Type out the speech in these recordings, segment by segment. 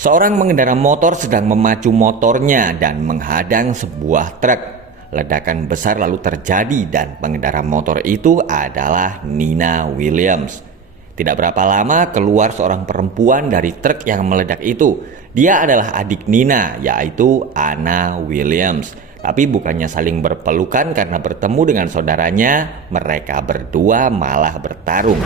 Seorang pengendara motor sedang memacu motornya dan menghadang sebuah truk. Ledakan besar lalu terjadi dan pengendara motor itu adalah Nina Williams. Tidak berapa lama keluar seorang perempuan dari truk yang meledak itu. Dia adalah adik Nina, yaitu Anna Williams. Tapi bukannya saling berpelukan karena bertemu dengan saudaranya, mereka berdua malah bertarung.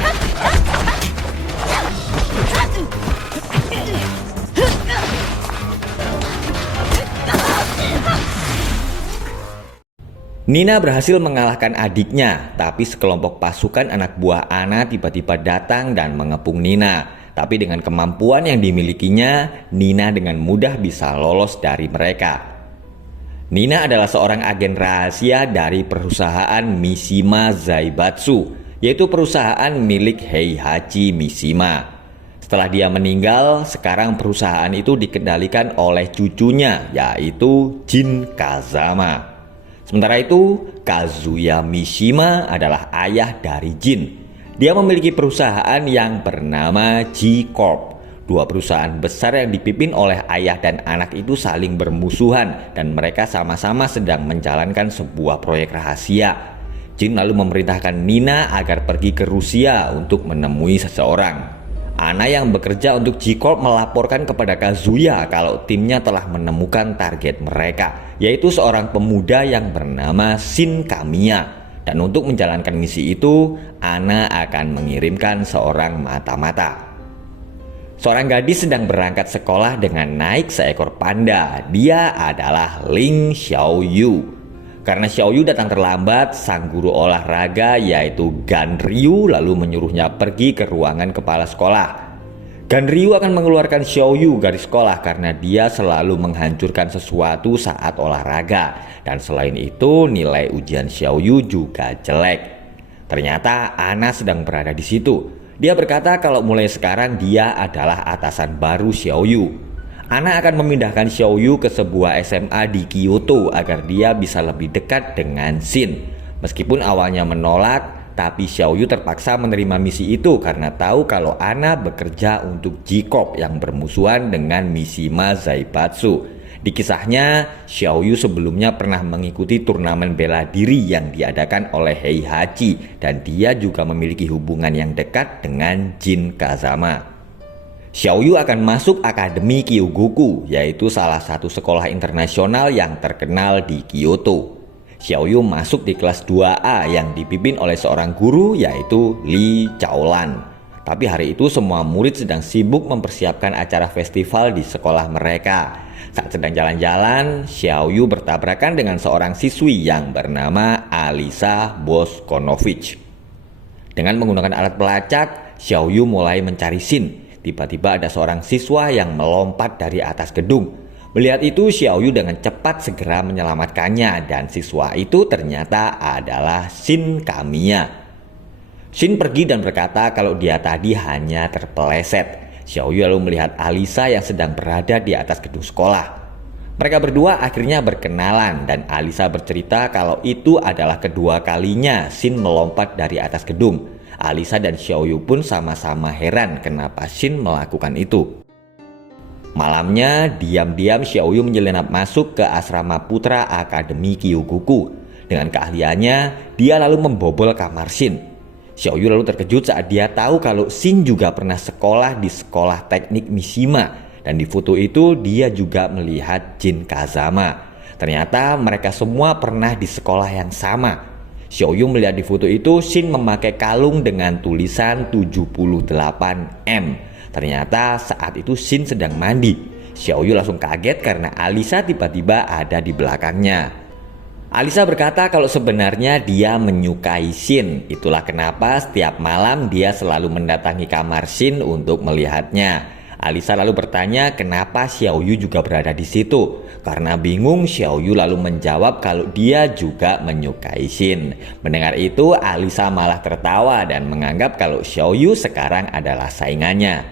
Nina berhasil mengalahkan adiknya, tapi sekelompok pasukan anak buah Anna tiba-tiba datang dan mengepung Nina. Tapi dengan kemampuan yang dimilikinya, Nina dengan mudah bisa lolos dari mereka. Nina adalah seorang agen rahasia dari perusahaan Mishima Zaibatsu, yaitu perusahaan milik Heihachi Mishima. Setelah dia meninggal, sekarang perusahaan itu dikendalikan oleh cucunya, yaitu Jin Kazama. Sementara itu, Kazuya Mishima adalah ayah dari Jin. Dia memiliki perusahaan yang bernama G-Corp. Dua perusahaan besar yang dipimpin oleh ayah dan anak itu saling bermusuhan dan mereka sama-sama sedang menjalankan sebuah proyek rahasia. Jin lalu memerintahkan Nina agar pergi ke Rusia untuk menemui seseorang. Anna yang bekerja untuk G-Corp melaporkan kepada Kazuya kalau timnya telah menemukan target mereka, yaitu seorang pemuda yang bernama Shin Kamiya. Dan untuk menjalankan misi itu, Anna akan mengirimkan seorang mata-mata. Seorang gadis sedang berangkat sekolah dengan naik seekor panda. Dia adalah Ling Xiaoyu. Karena Xiaoyu datang terlambat, sang guru olahraga yaitu Ganryu lalu menyuruhnya pergi ke ruangan kepala sekolah. Ganryu akan mengeluarkan Xiaoyu dari sekolah karena dia selalu menghancurkan sesuatu saat olahraga. Dan selain itu, nilai ujian Xiaoyu juga jelek. Ternyata Anna sedang berada di situ. Dia berkata kalau mulai sekarang dia adalah atasan baru Xiaoyu. Anna akan memindahkan Xiaoyu ke sebuah SMA di Kyoto agar dia bisa lebih dekat dengan Shin. Meskipun awalnya menolak, tapi Xiaoyu terpaksa menerima misi itu karena tahu kalau Anna bekerja untuk G-Corp yang bermusuhan dengan Mishima Zaibatsu. Di kisahnya, Xiaoyu sebelumnya pernah mengikuti turnamen bela diri yang diadakan oleh Heihachi dan dia juga memiliki hubungan yang dekat dengan Jin Kazama. Xiaoyu akan masuk Akademi Kyogoku, yaitu salah satu sekolah internasional yang terkenal di Kyoto. Xiaoyu masuk di kelas 2A yang dipimpin oleh seorang guru yaitu Li Chaolan. Tapi hari itu semua murid sedang sibuk mempersiapkan acara festival di sekolah mereka. Saat sedang jalan-jalan, Xiaoyu bertabrakan dengan seorang siswi yang bernama Alisa Boskonovich. Dengan menggunakan alat pelacak, Xiaoyu mulai mencari Shin. Tiba-tiba ada seorang siswa yang melompat dari atas gedung. Melihat itu, Xiaoyu dengan cepat segera menyelamatkannya dan siswa itu ternyata adalah Shin Kamiya. Shin pergi dan berkata kalau dia tadi hanya terpeleset. Xiaoyu lalu melihat Alisa yang sedang berada di atas gedung sekolah. Mereka berdua akhirnya berkenalan dan Alisa bercerita kalau itu adalah kedua kalinya Shin melompat dari atas gedung. Alisa dan Xiaoyu pun sama-sama heran kenapa Shin melakukan itu. Malamnya, diam-diam Xiaoyu menyelinap masuk ke asrama putra Akademi Kyogoku. Dengan keahliannya, dia lalu membobol kamar Shin. Xiaoyu lalu terkejut saat dia tahu kalau Shin juga pernah sekolah di sekolah teknik Mishima. Dan di foto itu dia juga melihat Jin Kazama. Ternyata mereka semua pernah di sekolah yang sama. Xiaoyu melihat di foto itu Shin memakai kalung dengan tulisan 78M. Ternyata saat itu Shin sedang mandi. Xiaoyu langsung kaget karena Alisa tiba-tiba ada di belakangnya. Alisa berkata kalau sebenarnya dia menyukai Shin. Itulah kenapa setiap malam dia selalu mendatangi kamar Shin untuk melihatnya. Alisa lalu bertanya kenapa Xiaoyu juga berada di situ. Karena bingung, Xiaoyu lalu menjawab kalau dia juga menyukai Shin. Mendengar itu, Alisa malah tertawa dan menganggap kalau Xiaoyu sekarang adalah saingannya.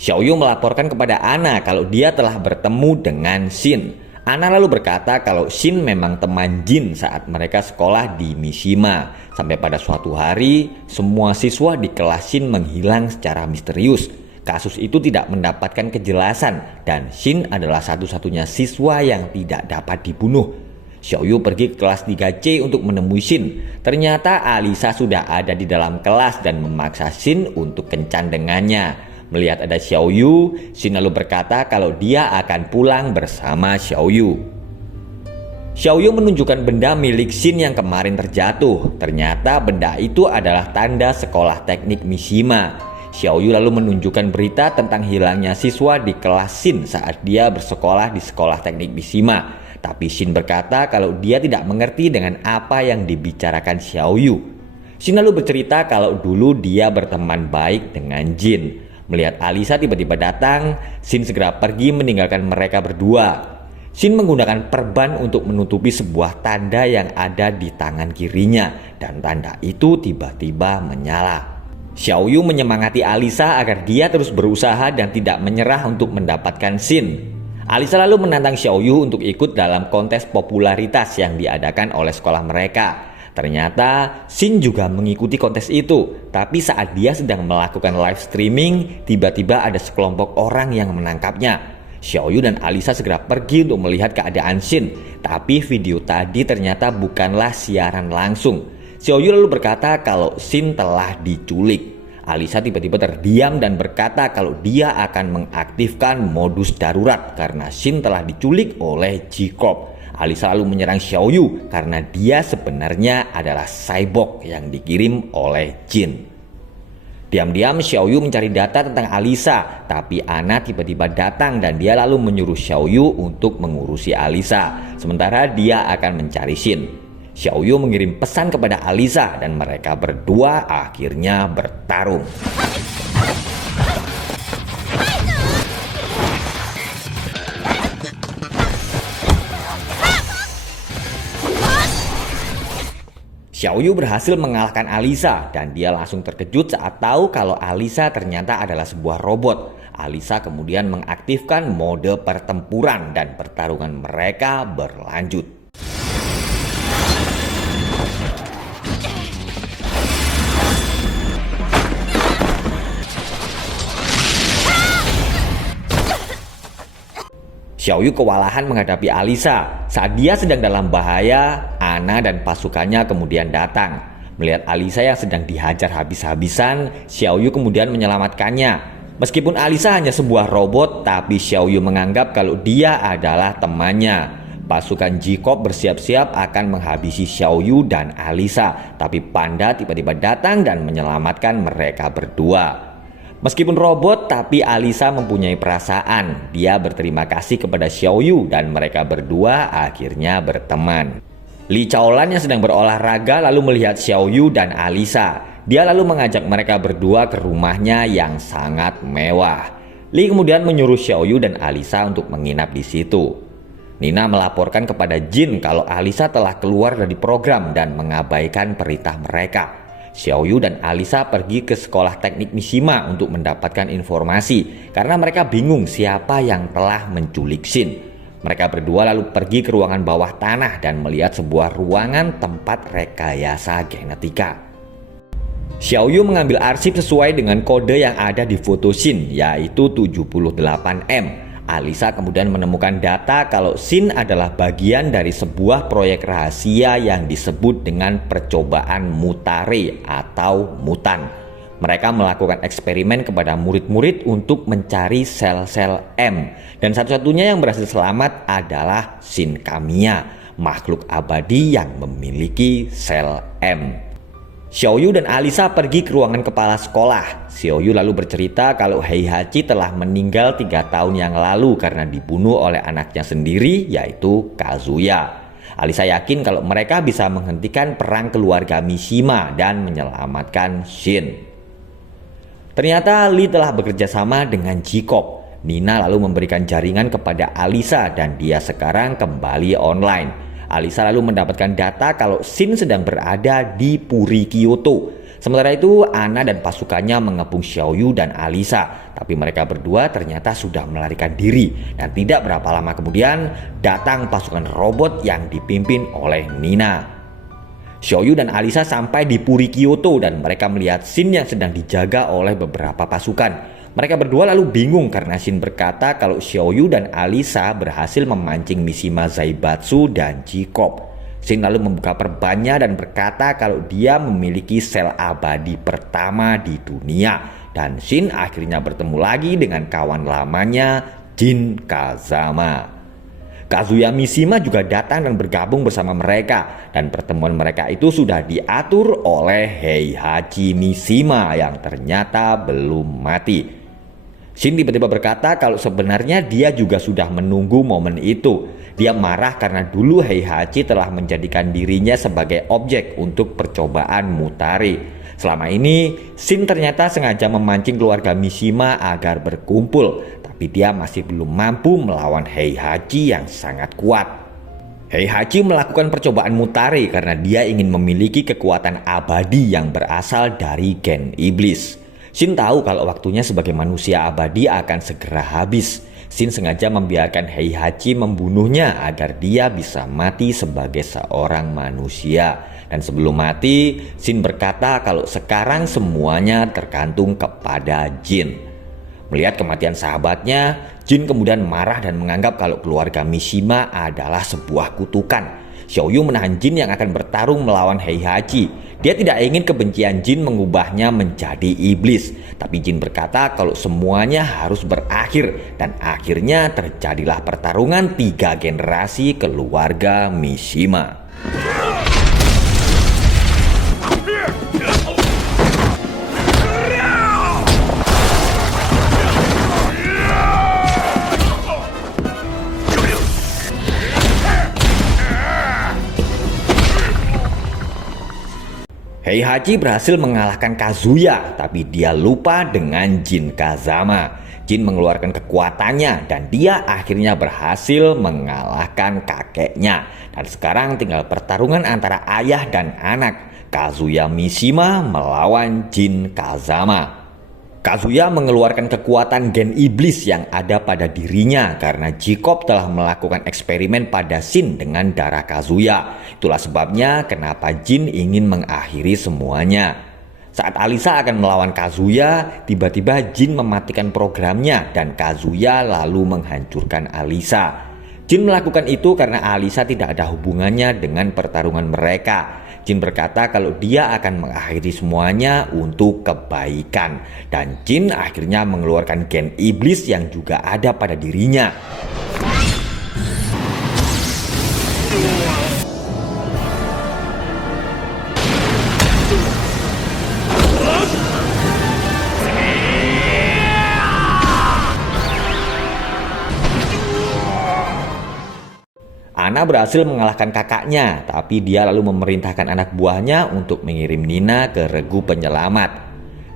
Xiaoyu melaporkan kepada Anna kalau dia telah bertemu dengan Shin. Anna lalu berkata kalau Shin memang teman Jin saat mereka sekolah di Mishima. Sampai pada suatu hari, semua siswa di kelas Shin menghilang secara misterius. Kasus itu tidak mendapatkan kejelasan dan Shin adalah satu-satunya siswa yang tidak dapat dibunuh. Xiaoyu pergi ke kelas 3C untuk menemui Shin. Ternyata Alisa sudah ada di dalam kelas dan memaksa Shin untuk kencan dengannya. Melihat ada Xiaoyu, Shin lalu berkata kalau dia akan pulang bersama Xiaoyu. Xiaoyu menunjukkan benda milik Shin yang kemarin terjatuh. Ternyata benda itu adalah tanda sekolah teknik Mishima. Xiaoyu lalu menunjukkan berita tentang hilangnya siswa di kelas Shin saat dia bersekolah di sekolah teknik Mishima. Tapi Shin berkata kalau dia tidak mengerti dengan apa yang dibicarakan Xiaoyu. Shin lalu bercerita kalau dulu dia berteman baik dengan Jin. Melihat Alisa tiba-tiba datang, Shin segera pergi meninggalkan mereka berdua. Shin menggunakan perban untuk menutupi sebuah tanda yang ada di tangan kirinya dan tanda itu tiba-tiba menyala. Xiaoyu menyemangati Alisa agar dia terus berusaha dan tidak menyerah untuk mendapatkan Shin. Alisa lalu menantang Xiaoyu untuk ikut dalam kontes popularitas yang diadakan oleh sekolah mereka. Ternyata Shin juga mengikuti kontes itu, tapi saat dia sedang melakukan live streaming, tiba-tiba ada sekelompok orang yang menangkapnya. Xiaoyu dan Alisa segera pergi untuk melihat keadaan Shin, tapi video tadi ternyata bukanlah siaran langsung. Xiaoyu lalu berkata kalau Shin telah diculik. Alisa tiba-tiba terdiam dan berkata kalau dia akan mengaktifkan modus darurat karena Shin telah diculik oleh J-Corp. Alisa lalu menyerang Xiaoyu karena dia sebenarnya adalah cyborg yang dikirim oleh Jin. Diam-diam Xiaoyu mencari data tentang Alisa, tapi Ana tiba-tiba datang dan dia lalu menyuruh Xiaoyu untuk mengurusi Alisa, sementara dia akan mencari Shin. Xiaoyu mengirim pesan kepada Alisa dan mereka berdua akhirnya bertarung. Xiaoyu berhasil mengalahkan Alisa dan dia langsung terkejut saat tahu kalau Alisa ternyata adalah sebuah robot. Alisa kemudian mengaktifkan mode pertempuran dan pertarungan mereka berlanjut. Xiaoyu kewalahan menghadapi Alisa. Saat dia sedang dalam bahaya, Ana dan pasukannya kemudian datang. Melihat Alisa yang sedang dihajar habis-habisan, Xiaoyu kemudian menyelamatkannya. Meskipun Alisa hanya sebuah robot, tapi Xiaoyu menganggap kalau dia adalah temannya. Pasukan J-Corp bersiap-siap akan menghabisi Xiaoyu dan Alisa, tapi Panda tiba-tiba datang dan menyelamatkan mereka berdua. Meskipun robot, tapi Alisa mempunyai perasaan. Dia berterima kasih kepada Xiaoyu dan mereka berdua akhirnya berteman. Li Chaolan yang sedang berolahraga lalu melihat Xiaoyu dan Alisa. Dia lalu mengajak mereka berdua ke rumahnya yang sangat mewah. Li kemudian menyuruh Xiaoyu dan Alisa untuk menginap di situ. Nina melaporkan kepada Jin kalau Alisa telah keluar dari program dan mengabaikan perintah mereka. Xiaoyu dan Alisa pergi ke sekolah teknik Mishima untuk mendapatkan informasi karena mereka bingung siapa yang telah menculik Shin. Mereka berdua lalu pergi ke ruangan bawah tanah dan melihat sebuah ruangan tempat rekayasa genetika. Xiaoyu mengambil arsip sesuai dengan kode yang ada di foto Shin, yaitu 78M. Alisa kemudian menemukan data kalau Shin adalah bagian dari sebuah proyek rahasia yang disebut dengan percobaan mutare atau mutan. Mereka melakukan eksperimen kepada murid-murid untuk mencari sel-sel M. Dan satu-satunya yang berhasil selamat adalah Shin Kamiya, makhluk abadi yang memiliki sel M. Xiaoyu dan Alisa pergi ke ruangan kepala sekolah. Xiaoyu lalu bercerita kalau Heihachi telah meninggal 3 tahun yang lalu karena dibunuh oleh anaknya sendiri, yaitu Kazuya. Alisa yakin kalau mereka bisa menghentikan perang keluarga Mishima dan menyelamatkan Shin. Ternyata Li telah bekerja sama dengan J-Corp. Nina lalu memberikan jaringan kepada Alisa dan dia sekarang kembali online. Alisa lalu mendapatkan data kalau Shin sedang berada di Puri Kyoto. Sementara itu Ana dan pasukannya mengepung Xiaoyu dan Alisa, tapi mereka berdua ternyata sudah melarikan diri. Dan tidak berapa lama kemudian datang pasukan robot yang dipimpin oleh Nina. Xiaoyu dan Alisa sampai di Puri Kyoto dan mereka melihat Shin yang sedang dijaga oleh beberapa pasukan. Mereka berdua lalu bingung karena Shin berkata kalau Xiaoyu dan Alisa berhasil memancing Mishima Zaibatsu dan Jacob. Shin lalu membuka perbannya dan berkata kalau dia memiliki sel abadi pertama di dunia. Dan Shin akhirnya bertemu lagi dengan kawan lamanya Jin Kazama. Kazuya Mishima juga datang dan bergabung bersama mereka, dan pertemuan mereka itu sudah diatur oleh Heihachi Mishima yang ternyata belum mati. Shin tiba-tiba berkata kalau sebenarnya dia juga sudah menunggu momen itu. Dia marah karena dulu Heihachi telah menjadikan dirinya sebagai objek untuk percobaan Mutari. Selama ini Shin ternyata sengaja memancing keluarga Mishima agar berkumpul, tapi dia masih belum mampu melawan Heihachi yang sangat kuat. Heihachi melakukan percobaan Mutari karena dia ingin memiliki kekuatan abadi yang berasal dari gen iblis. Shin tahu kalau waktunya sebagai manusia abadi akan segera habis. Shin sengaja membiarkan Heihachi membunuhnya agar dia bisa mati sebagai seorang manusia. Dan sebelum mati, Shin berkata kalau sekarang semuanya tergantung kepada Jin. Melihat kematian sahabatnya, Jin kemudian marah dan menganggap kalau keluarga Mishima adalah sebuah kutukan. Xiaoyu menahan Jin yang akan bertarung melawan Heihachi. Dia tidak ingin kebencian Jin mengubahnya menjadi iblis. Tapi Jin berkata kalau semuanya harus berakhir. Dan akhirnya terjadilah pertarungan 3 generasi keluarga Mishima. Heihachi berhasil mengalahkan Kazuya, tapi dia lupa dengan Jin Kazama. Jin mengeluarkan kekuatannya dan dia akhirnya berhasil mengalahkan kakeknya. Dan sekarang tinggal pertarungan antara ayah dan anak, Kazuya Mishima melawan Jin Kazama. Kazuya mengeluarkan kekuatan gen iblis yang ada pada dirinya karena Jacob telah melakukan eksperimen pada Shin dengan darah Kazuya. Itulah sebabnya kenapa Jin ingin mengakhiri semuanya. Saat Alisa akan melawan Kazuya, tiba-tiba Jin mematikan programnya dan Kazuya lalu menghancurkan Alisa. Jin melakukan itu karena Alisa tidak ada hubungannya dengan pertarungan mereka. Jin berkata kalau dia akan mengakhiri semuanya untuk kebaikan. Dan Jin akhirnya mengeluarkan gen iblis yang juga ada pada dirinya. Ana berhasil mengalahkan kakaknya, tapi dia lalu memerintahkan anak buahnya untuk mengirim Nina ke regu penyelamat.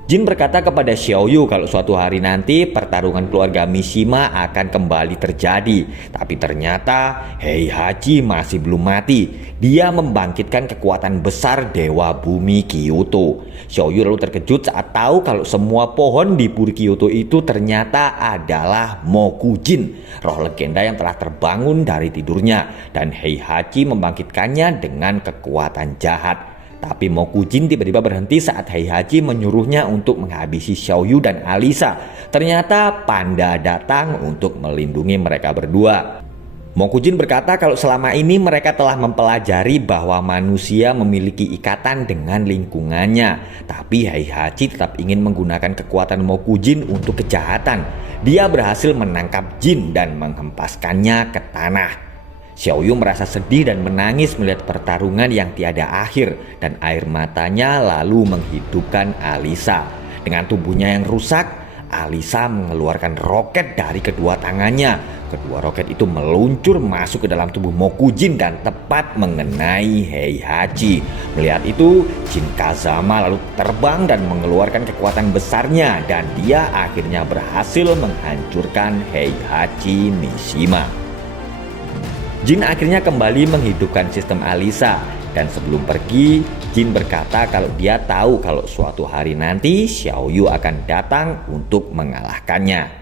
Jin berkata kepada Xiaoyu kalau suatu hari nanti pertarungan keluarga Mishima akan kembali terjadi. Tapi ternyata Heihachi masih belum mati. Dia membangkitkan kekuatan besar Dewa Bumi Kyoto. Xiaoyu lalu terkejut saat tahu kalau semua pohon di Puri Kyoto itu ternyata adalah Mokujin, roh legenda yang telah terbangun dari tidurnya. Dan Heihachi membangkitkannya dengan kekuatan jahat. Tapi Mokujin tiba-tiba berhenti saat Heihachi menyuruhnya untuk menghabisi Xiaoyu dan Alisa. Ternyata Panda datang untuk melindungi mereka berdua. Mokujin berkata kalau selama ini mereka telah mempelajari bahwa manusia memiliki ikatan dengan lingkungannya. Tapi Heihachi tetap ingin menggunakan kekuatan Mokujin untuk kejahatan. Dia berhasil menangkap Jin dan menghempaskannya ke tanah. Xiaoyu merasa sedih dan menangis melihat pertarungan yang tiada akhir dan air matanya lalu menghidupkan Alisa. Dengan tubuhnya yang rusak, Alisa mengeluarkan roket dari kedua tangannya. Kedua roket itu meluncur masuk ke dalam tubuh Mokujin dan tepat mengenai Heihachi. Melihat itu, Jin Kazama lalu terbang dan mengeluarkan kekuatan besarnya dan dia akhirnya berhasil menghancurkan Heihachi Mishima. Jin akhirnya kembali menghidupkan sistem Alisa dan sebelum pergi, Jin berkata kalau dia tahu kalau suatu hari nanti Xiaoyu akan datang untuk mengalahkannya.